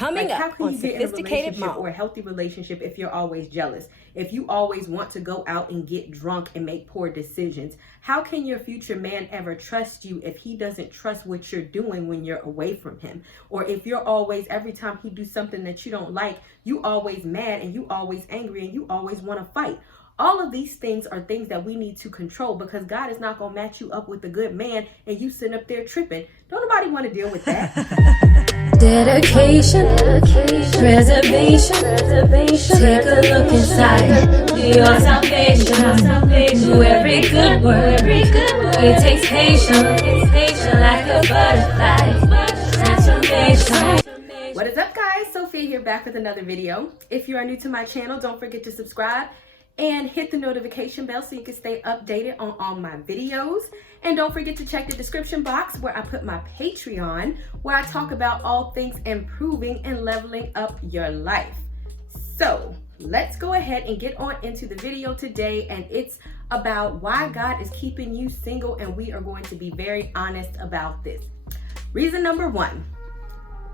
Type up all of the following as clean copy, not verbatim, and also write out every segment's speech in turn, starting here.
Coming Like, how up can on you get in a Sophisticated relationship Mom. or a healthy relationship if you're always jealous? If you always want to go out and get drunk and make poor decisions? How can your future man ever trust you if he doesn't trust what you're doing when you're away from him? Or if you're always, every time he do something that you don't like, you always mad and you always angry and you always want to fight? All of these things are things that we need to control, because God is not going to match you up with a good man and you sitting up there tripping. Don't nobody want to deal with that. Dedication, preservation, take a look inside your salvation. Do every good work, it takes patience, like a butterfly, transformation. What is up, guys? Sophia here, back with another video. If you are new to my channel, don't forget to subscribe and hit the notification bell so you can stay updated on all my videos. And don't forget to check the description box where I put my Patreon, where I talk about all things improving and leveling up your life. So let's go ahead and get on into the video today, and it's about why God is keeping you single, and we are going to be very honest about this. Reason number one,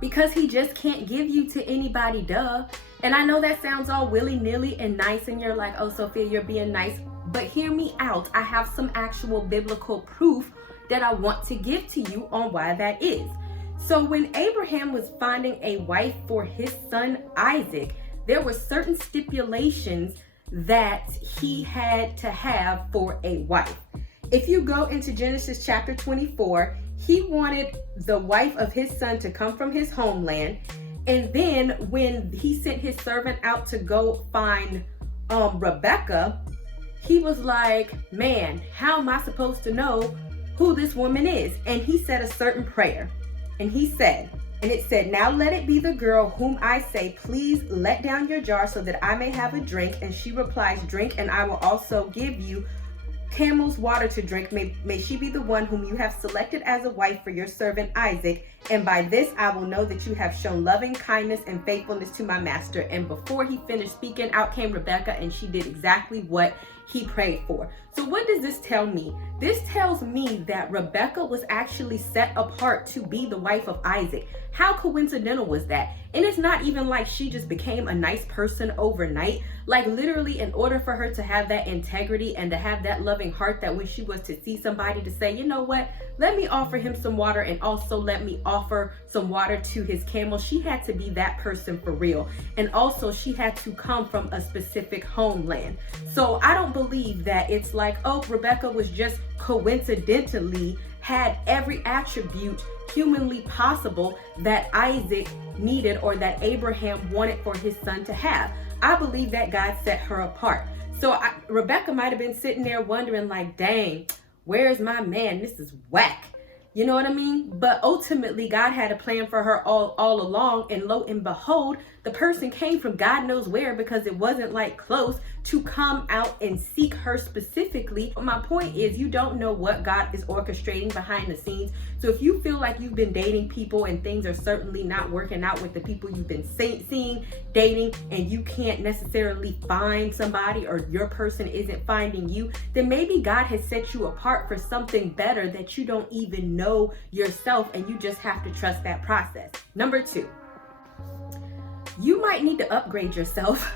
because he just can't give you to anybody, duh. And I know that sounds all willy-nilly and nice, and you're like, oh, Sophia, you're being nice. But hear me out. I have some actual biblical proof that I want to give to you on why that is. So when Abraham was finding a wife for his son Isaac, there were certain stipulations that he had to have for a wife. If you go into Genesis chapter 24, he wanted the wife of his son to come from his homeland. And then when he sent his servant out to go find Rebecca, he was like, man, how am I supposed to know who this woman is? And he said a certain prayer. And he said, and it said, now let it be the girl whom I say, please let down your jar so that I may have a drink. And she replies, drink, and I will also give you camel's water to drink. May she be the one whom you have selected as a wife for your servant Isaac. And by this I will know that you have shown loving kindness and faithfulness to my master. And before he finished speaking, out came Rebecca, and she did exactly what he prayed for. So what does this tell me? This tells me that Rebecca was actually set apart to be the wife of Isaac. How coincidental was that? And it's not even like she just became a nice person overnight. Like, literally, in order for her to have that integrity and to have that loving heart, that when she was to see somebody to say, you know what, let me offer him some water, and also let me offer some water to his camel, she had to be that person for real. And also she had to come from a specific homeland. So I don't believe that it's like, oh, Rebecca was just coincidentally had every attribute humanly possible that Isaac needed or that Abraham wanted for his son to have. I believe that God set her apart. So Rebecca might have been sitting there wondering like, dang, where's my man? This is whack. You know what I mean? But ultimately, God had a plan for her all along. And lo and behold, the person came from God knows where, because it wasn't like close, to come out and seek her specifically. My point is, you don't know what God is orchestrating behind the scenes. So if you feel like you've been dating people and things are certainly not working out with the people you've been seeing, dating, and you can't necessarily find somebody, or your person isn't finding you, then maybe God has set you apart for something better that you don't even know yourself, and you just have to trust that process. Number two, you might need to upgrade yourself.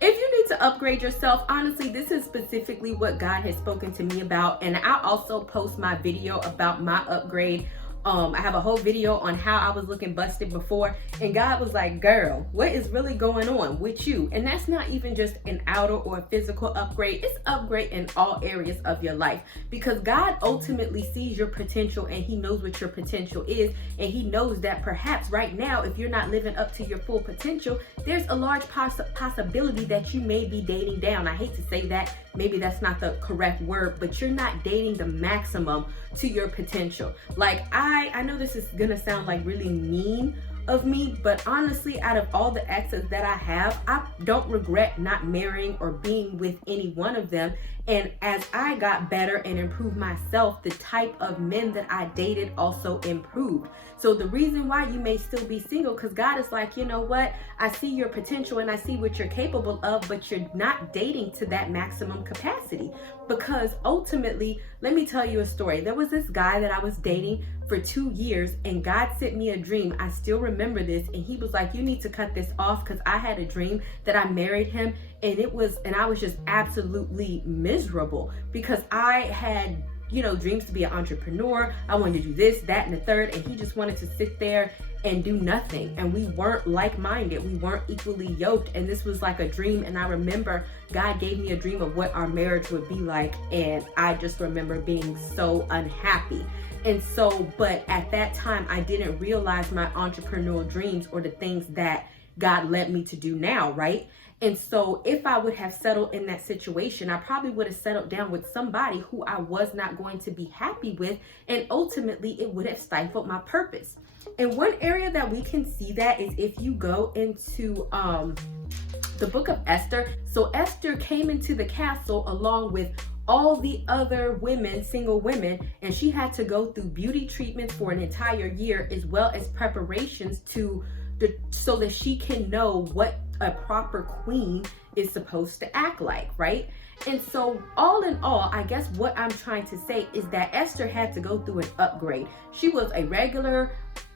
If you need to upgrade yourself, honestly, this is specifically what God has spoken to me about. And I'll also post my video about my upgrade. I have a whole video on how I was looking busted before, and God was like, girl, what is really going on with you? And that's not even just an outer or a physical upgrade. It's upgrade in all areas of your life, because God ultimately sees your potential, and he knows what your potential is. And he knows that perhaps right now, if you're not living up to your full potential, there's a large possibility that you may be dating down. I hate to say that, maybe that's not the correct word, but you're not dating the maximum to your potential. Like, I know this is gonna sound like really mean of me, but honestly, out of all the exes that I have, I don't regret not marrying or being with any one of them. And as I got better and improved myself, the type of men that I dated also improved. So the reason why you may still be single, because God is like, you know what? I see your potential and I see what you're capable of, but you're not dating to that maximum capacity. Because ultimately, let me tell you a story. There was this guy that I was dating for 2 years, and God sent me a dream. I still remember this, and he was like, you need to cut this off, because I had a dream that I married him, and I was just absolutely miserable because I had, you know, dreams to be an entrepreneur. I wanted to do this, that, and the third, and he just wanted to sit there and do nothing. And we weren't like-minded. We weren't equally yoked. And this was like a dream. And I remember God gave me a dream of what our marriage would be like. And I just remember being so unhappy. And so, but at that time, I didn't realize my entrepreneurial dreams or the things that God led me to do now, right? And so if I would have settled in that situation, I probably would have settled down with somebody who I was not going to be happy with. And ultimately, it would have stifled my purpose. And one area that we can see that is if you go into the book of Esther. So Esther came into the castle along with all the other women, single women, and she had to go through beauty treatments for an entire year, as well as preparations so that she can know what a proper queen is supposed to act like, right? And so all in all, I guess what I'm trying to say is that Esther had to go through an upgrade. She was a regular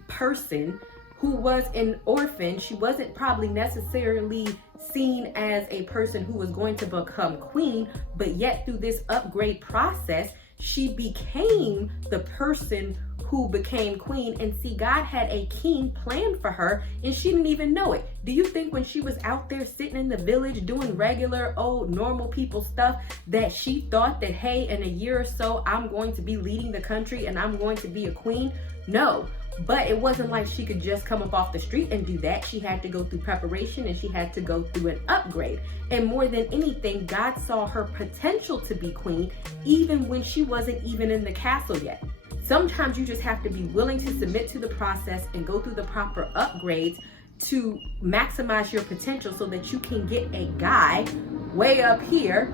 person who was an orphan. She wasn't probably necessarily seen as a person who was going to become queen, but yet through this upgrade process, she became the person who became queen. And see, God had a king plan for her, and she didn't even know it. Do you think when she was out there sitting in the village doing regular old normal people stuff that she thought that, hey, in a year or so I'm going to be leading the country and I'm going to be a queen? No. But it wasn't like she could just come up off the street and do that. She had to go through preparation, and she had to go through an upgrade. And more than anything, God saw her potential to be queen even when she wasn't even in the castle yet. Sometimes you just have to be willing to submit to the process and go through the proper upgrades to maximize your potential so that you can get a guy way up here.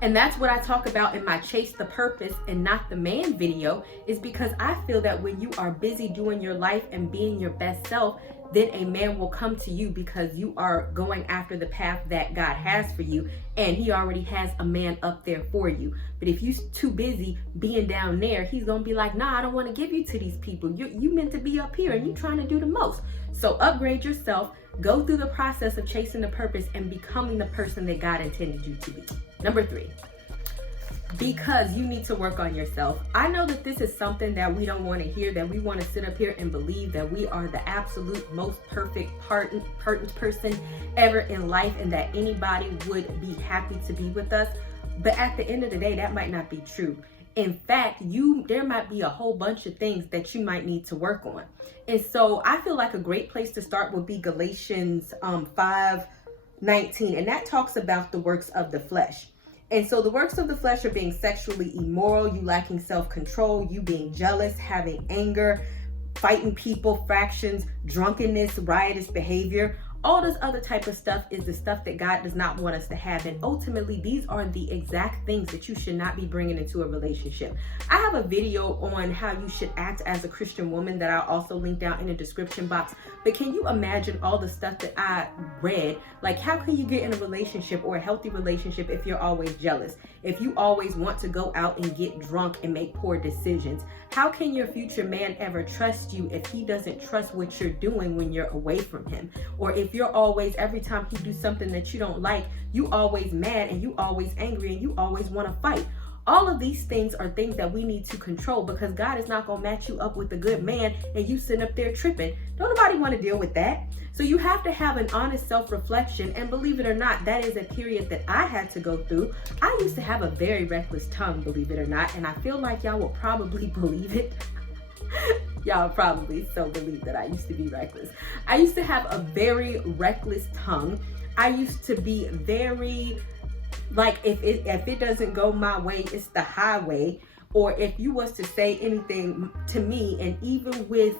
And that's what I talk about in my Chase the Purpose and Not the Man video, is because I feel that when you are busy doing your life and being your best self, then a man will come to you because you are going after the path that God has for you, and he already has a man up there for you. But if you're too busy being down there, he's gonna be like, nah, I don't want to give you to these people. You meant to be up here and you trying to do the most. So upgrade yourself, go through the process of chasing the purpose and becoming the person that God intended you to be. Number 3, because you need to work on yourself. I know that this is something that we don't want to hear, that we want to sit up here and believe that we are the absolute most perfect person ever in life and that anybody would be happy to be with us. But at the end of the day, that might not be true. In fact, there might be a whole bunch of things that you might need to work on. And so I feel like a great place to start would be Galatians 5:19, and that talks about the works of the flesh. And so the works of the flesh are being sexually immoral, you lacking self-control, you being jealous, having anger, fighting people, fractions, drunkenness, riotous behavior. All this other type of stuff is the stuff that God does not want us to have. And ultimately, these are the exact things that you should not be bringing into a relationship. I have a video on how you should act as a Christian woman that I'll also link down in the description box. But can you imagine all the stuff that I read? Like, how can you get in a relationship or a healthy relationship if you're always jealous? If you always want to go out and get drunk and make poor decisions? How can your future man ever trust you if he doesn't trust what you're doing when you're away from him? Or if you're always, every time he do something that you don't like, you always mad and you always angry and you always want to fight. All of these things are things that we need to control, because God is not going to match you up with a good man and you sitting up there tripping. Don't nobody want to deal with that. So you have to have an honest self-reflection, and believe it or not, that is a period that I had to go through. I used to have a very reckless tongue, believe it or not, and I feel like y'all will probably believe it. Y'all probably so believe that I used to be reckless. I used to have a very reckless tongue. I used to be very, like, if it doesn't go my way, it's the highway. Or if you was to say anything to me, and even with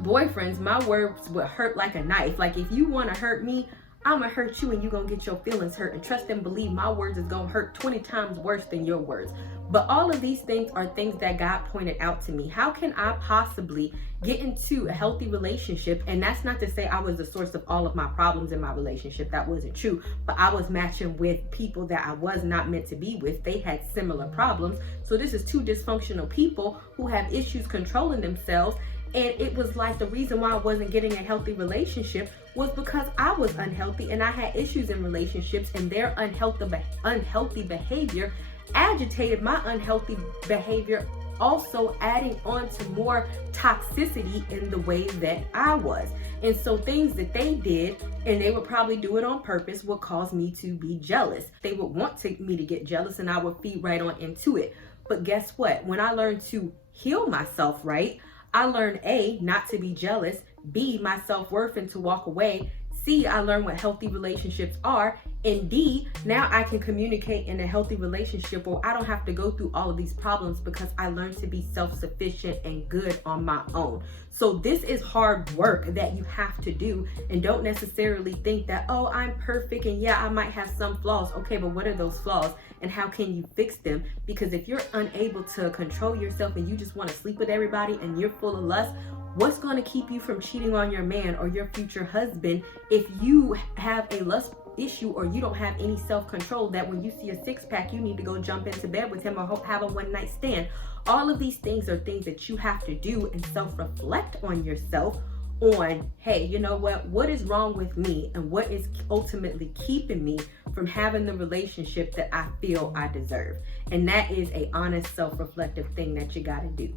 boyfriends, my words would hurt like a knife. Like, if you want to hurt me, I'm gonna hurt you and you're gonna get your feelings hurt. And trust and believe, my words is gonna hurt 20 times worse than your words. But all of these things are things that God pointed out to me. How can I possibly get into a healthy relationship? And that's not to say I was the source of all of my problems in my relationship. That wasn't true. But I was matching with people that I was not meant to be with. They had similar problems. So this is two dysfunctional people who have issues controlling themselves. And it was like the reason why I wasn't getting a healthy relationship was because I was unhealthy and I had issues in relationships, and their unhealthy behavior agitated my unhealthy behavior, also adding on to more toxicity in the way that I was. And so things that they did, and they would probably do it on purpose, would cause me to be jealous. They would want me to get jealous, and I would feed right on into it. But guess what? When I learned to heal myself right, I learned A, not to be jealous, B, my self-worth and to walk away, C, I learned what healthy relationships are, and D, now I can communicate in a healthy relationship where I don't have to go through all of these problems because I learned to be self-sufficient and good on my own. So this is hard work that you have to do, and don't necessarily think that, oh, I'm perfect and yeah, I might have some flaws. Okay, but what are those flaws and how can you fix them? Because if you're unable to control yourself and you just want to sleep with everybody and you're full of lust, what's going to keep you from cheating on your man or your future husband if you have a lust issue or you don't have any self-control that when you see a six-pack, you need to go jump into bed with him or have a one-night stand? All of these things are things that you have to do and self-reflect on yourself on, hey, you know what is wrong with me and what is ultimately keeping me from having the relationship that I feel I deserve? And that is a honest self-reflective thing that you got to do.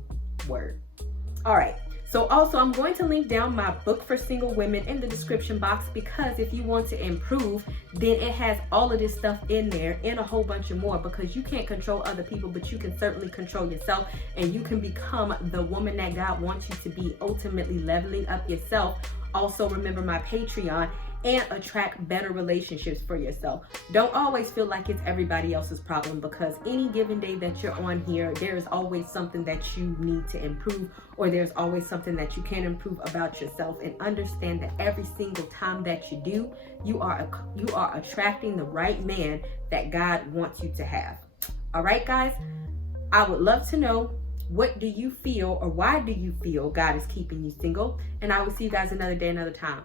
Word. All right. So also, I'm going to link down my book for single women in the description box, because if you want to improve, then it has all of this stuff in there and a whole bunch of more, because you can't control other people, but you can certainly control yourself, and you can become the woman that God wants you to be, ultimately leveling up yourself. Also, remember my Patreon, and attract better relationships for yourself. Don't always feel like it's everybody else's problem, because any given day that you're on here, there's always something that you need to improve, or there's always something that you can improve about yourself. And understand that every single time that you do, you are attracting the right man that God wants you to have. All right, guys, I would love to know, what do you feel, or why do you feel God is keeping you single? And I will see you guys another day, another time.